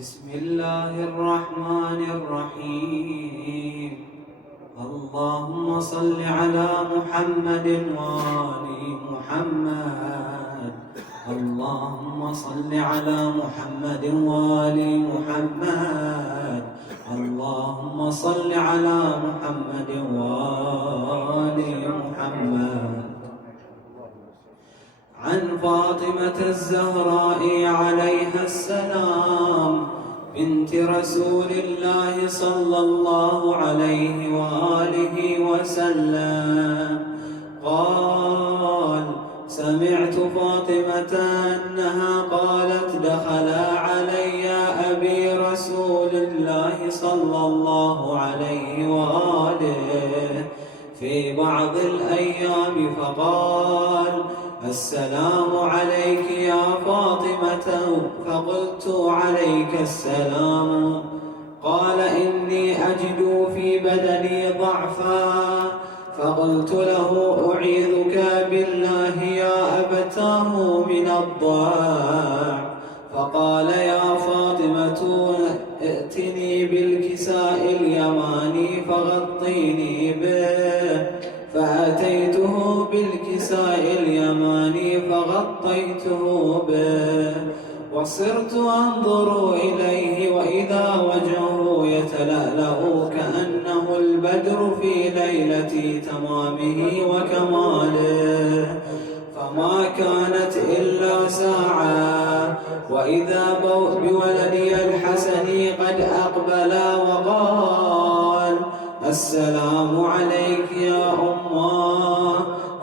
بسم الله الرحمن الرحيم. اللهم صل على محمد وآل محمد. اللهم صل على محمد وآل محمد. اللهم صل على محمد وآل محمد. عن فاطمة الزهراء عليها السلام بنت رسول الله صلى الله عليه وآله وسلم قال: سمعت فاطمة أنها قالت: دخل علي أبي رسول الله صلى الله عليه وآله في بعض الأيام فقال: السلام عليك يا فاطمة. فقلت: عليك السلام. قال: إني أجد في بدني ضعفا. فقلت له: أعيذك بالله يا أبتاه من الضعف. فقال: يا فاطمة ائتني بالكساء اليماني فغطيني به. فأتيته بالكساء اليماني فغطيته به، وصرت أنظر إليه وإذا وجهه يتلألأ كأنه البدر في ليلة تمامه وكماله. فما كانت إلا ساعة وإذا بولدي الحسن قد أقبل وقال: السلام عليك يا أماه.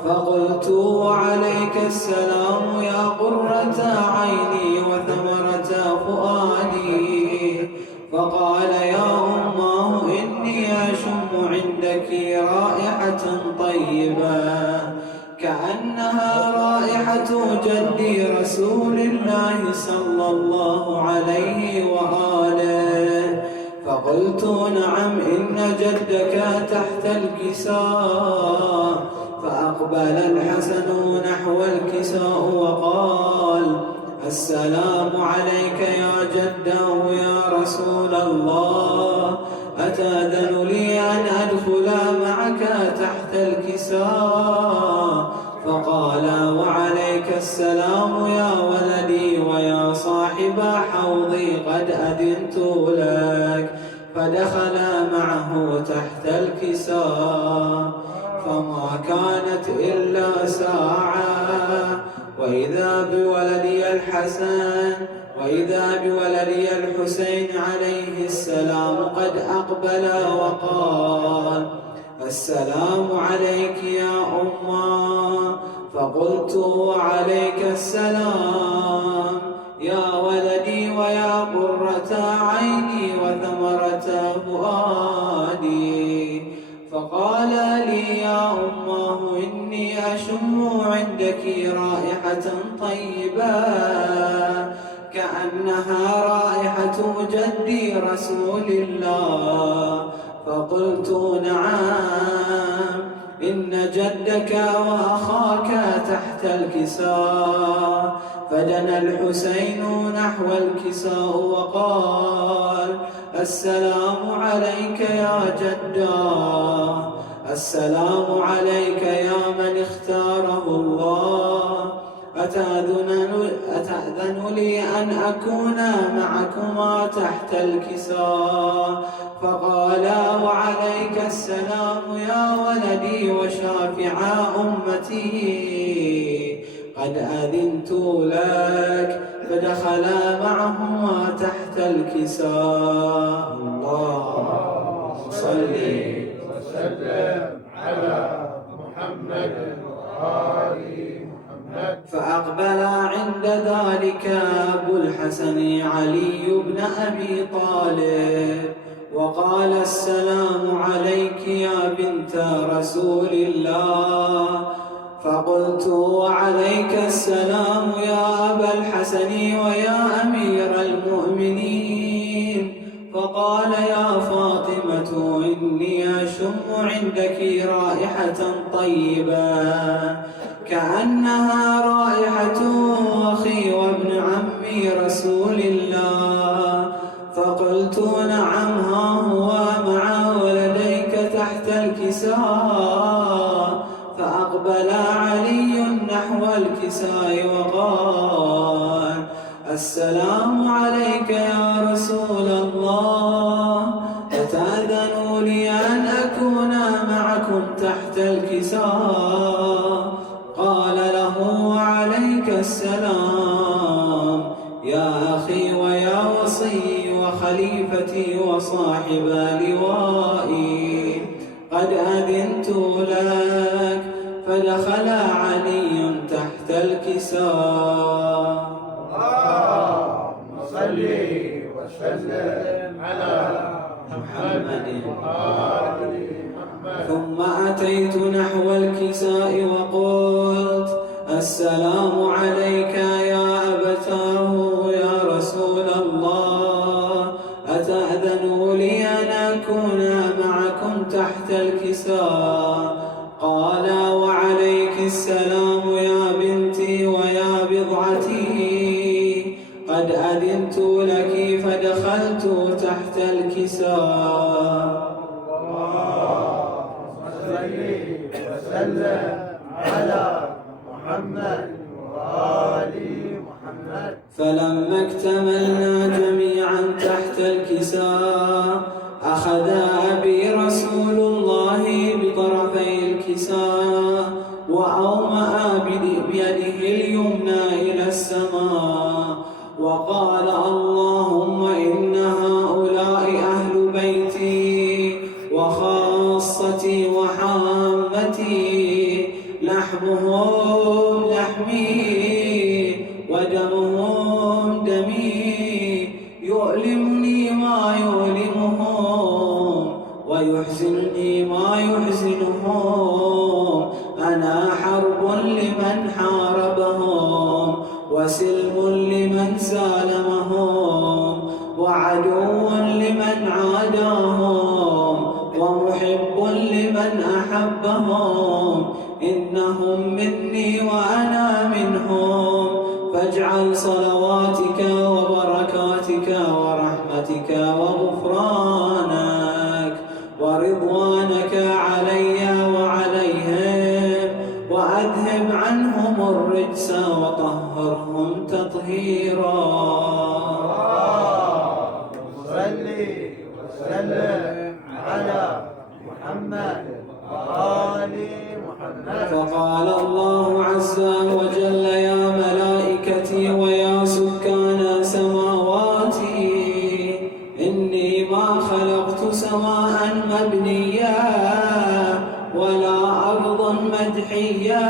فقلت: وعليك السلام يا قرة عيني وثمرة فؤادي. فقال: يا أماه إني أشم عندك رائحة طيبة كأنها رائحة جدي رسول الله صلى الله عليه وآله. فقلت: نعم، إن جدك تحت الكساء. فأقبل الحسن نحو الكساء وقال: السلام عليك يا جده يا رسول الله. أتأذن لي أن أدخل معك تحت الكساء؟ فقال: وعليك السلام يا ولدي ويا صاحب حوضي، قد أذنت لك. فدخل معه تحت الكساء، فما كانت إلا ساعة وإذا بولدي الحسين عليه السلام قد أقبل وقال: السلام عليك يا أمه. فقلت: وعليك السلام يا ولدي ويا قرة عيني وثمرة فؤادي. فقال لي: يا أمه إني أشم عندك رائحة طيبة كأنها رائحة جدي رسول الله. فقلت: نعم، إن جدك وأخاك تحت الكساء. فدنا الحسين نحو الكساء وقال: السلام عليك يا جدا. السلام عليك يا من اختاره الله. أتأذن لي أن أكون معكما تحت الكساء؟ فقالا: وعليك السلام يا ولدي وشافع أمتي، قد أذنت لك. فدخلا معهما تحت الكساء. الله صل وسلم على محمد وآل محمد. فأقبل عند ذلك أبو الحسن علي بن أبي طالب وقال: السلام عليك يا بنت رسول الله. فقلت: وعليك السلام يا أبا الحسن ويا أمير المؤمنين. فقال: يا فاطمة إني أشم عندك رائحة طيبة كأنها رائحة أخي وابن عمي رسول الله. قلت نعم ها هو مع ولديك تحت الكساء. فأقبل علي نحو الكساء وقال السلام عليك يا رسول الله، أتأذن لي أن أكون معكم تحت الكساء؟ قال له وعليك السلام يا أخي ويا وصي وخليفتي وصاحب لوائي، قد أذنت لك. فدخل علي تحت الكساء. اللهم صل وسلم على محمد وآل محمد. ثم أتيت نحو الكساء وقلت السلام عليك يا أبتاه يا رسول الله، أتأذن لي أن أكون معكم تحت الكساء؟ قال وعليك السلام يا بنتي ويا بضعتي، قد أذنت لك. فدخلت تحت الكساء. اللهم صل وسلم على محمد وآل محمد. فلما اكتملنا جميعا تحت الكساء أخذ أبي رسول الله بطرفي الكساء وأومأ بيده اليمنى إلى السماء وقال اللهم إن هؤلاء أهل بيتي وخاصتي وحامتي، لحمهم لحمي ودمهم دمي، يؤلمني ما يؤلمهم ويحزنني ما يحزنهم. أنا حرب لمن حاربهم وسلم لمن سالمهم وعدو لمن عاداهم ومحب لمن أحبهم. إنهم مني وأنا منهم، فاجعل صلواتك وبركاتك ورحمتك وغفرانك ورضوانك علي وعليهم، وأذهب عنهم الرجس وطهرهم تطهيرا. صل وسلم على محمد وآل محمد. فقال الله عز وجل يا ملائكتي ويا سكان سماواتي، إني ما خلقت سماء مبنيا ولا أرضا مدحيا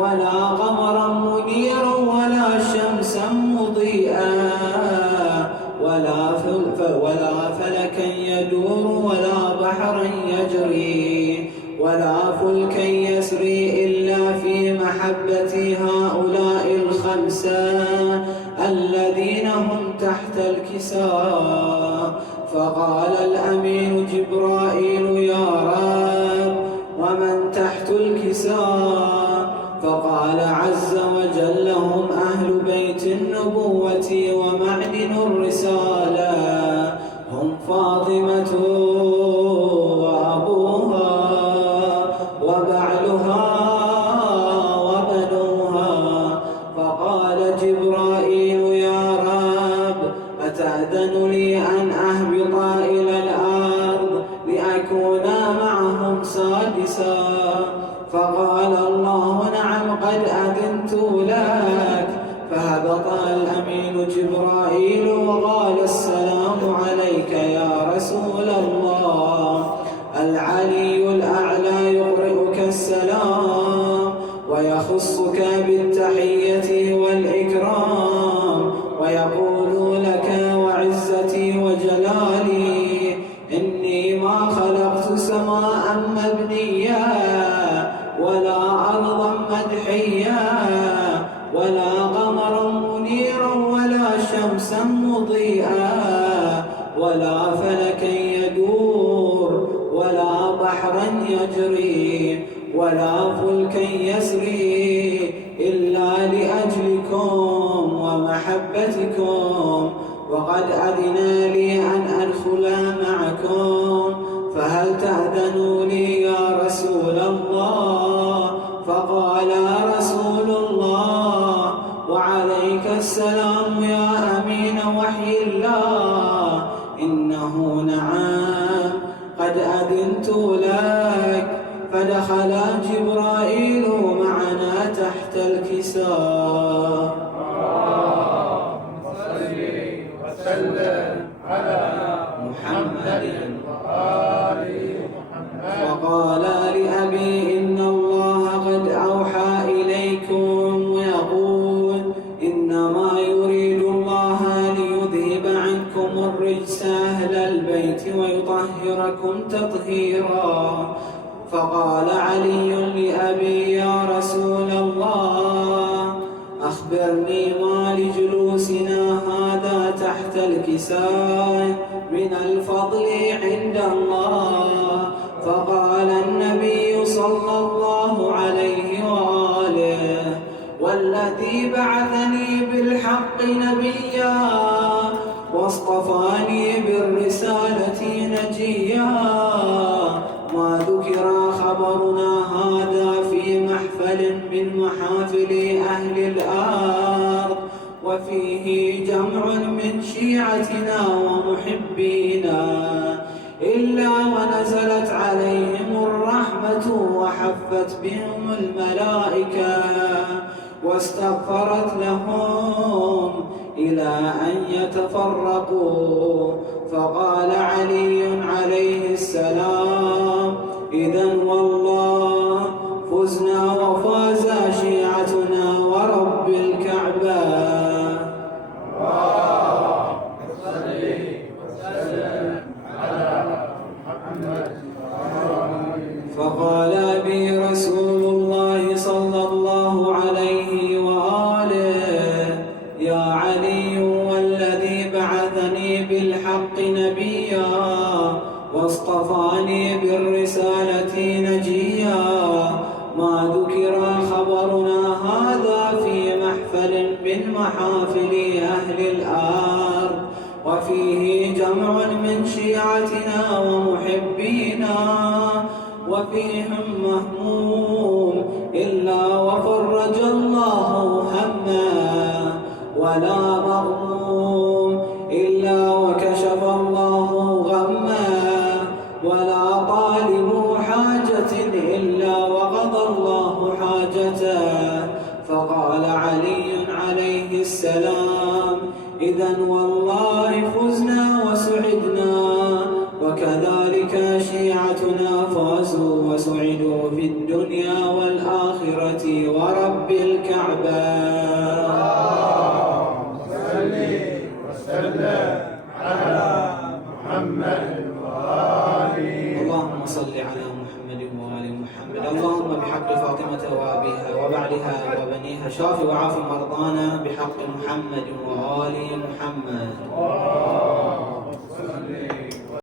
ولا قمرا منيرا ولا شمسا مضيئا ولا فلكا يدور ولا بحرا يجري ولا فلكا يسري إلا في محبة هؤلاء الخمسة الذين هم تحت الكساء. فقال الأمين جبرائيل يا رب ومن تحت الكساء؟ فقال عز وجل هم أهل بيت النبوة ومعدن الرسالة، هم فاطمة وأبوها وبعلها وبنوها. فقال جبرائيل يا رب أتأذن لي أن أهبط إلى الأرض لأكون معهم سادسا؟ فقال الله نعم قد أذنت لك. فهبط الأمين جبرائيل وقال السلام عليك يا رسول الله. العلي الأعلى يقرئك السلام ويخصك بالتحية والإكرام ويقول لك وعزتي وجلالي إني ما خلقت سماء مبنيا ولا أرضا مدحيا ولا قمرا منيرا ولا شمسا مضيئا ولا فلكا يدور ولا بحرا يجري ولا فلكا يسري إلا لأجلكم ومحبتكم وقد أذن لي أن أدخل معكم، فهل تأذن لي يا رسول الله؟ فقال رسول الله: وعليك السلام يا أمين وحي الله، إنه نعم قد أذنت لك. فدخل جبرائيل معنا تحت الكساء. صل وسلم على محمد وآل محمد. وقال لأبي: إن الله قد أوحى إليكم ويقول: إنما يريد الله ليذهب عنكم الرجس أهل البيت ويطهركم تطهيرا. فقال علي لأبي: يا رسول الله، أخبرني ما لجلوسنا هذا تحت الكساء من الفضل عند الله. فقال النبي صلى الله عليه وآله: والذي بعثني بالحق نبيا واصطفاني بالرسالة نجيا، ما ذكر خبرنا هذا في محفل من محافل أهل الأرض، وفيه جمع من شيعتنا ومحبينا، إلا ونزلت عليهم الرحمة وحفت بهم الملائكة واستغفرت لهم إلى أن يتفرقوا. فقال علي عليه السلام: إذن والله فزنا وفاز شيعتنا ورب الكعبة. صل وسلم على محمد. فقال بي رسول الله صلى الله عليه وآله: يا علي، والذي بعثني بالحق نبيا واصطفاني بالرسالة نجيا، ما ذكر خبرنا هذا في محفل من محافل أهل الأرض، وفيه جمع من شيعتنا ومحبينا، وفيهم مهموم إلا وفرج الله همه، ولا مغموم إلا وكشف الله غمه، ولا طالب حاجة إلا وقضى الله حاجته. فقال علي عليه السلام: إذن والله فزنا وسعدنا، وكذلك شيعتنا فازوا وسعدوا في الدنيا والآخرة ورب الكعبة. صل وسلم على محمد وآل. اللهم صل على محمد وآل محمد. اللهم بحق فاطمة وأبيها وبعلها وبنيها شاف وعاف مرضانا بحق محمد وآل محمد.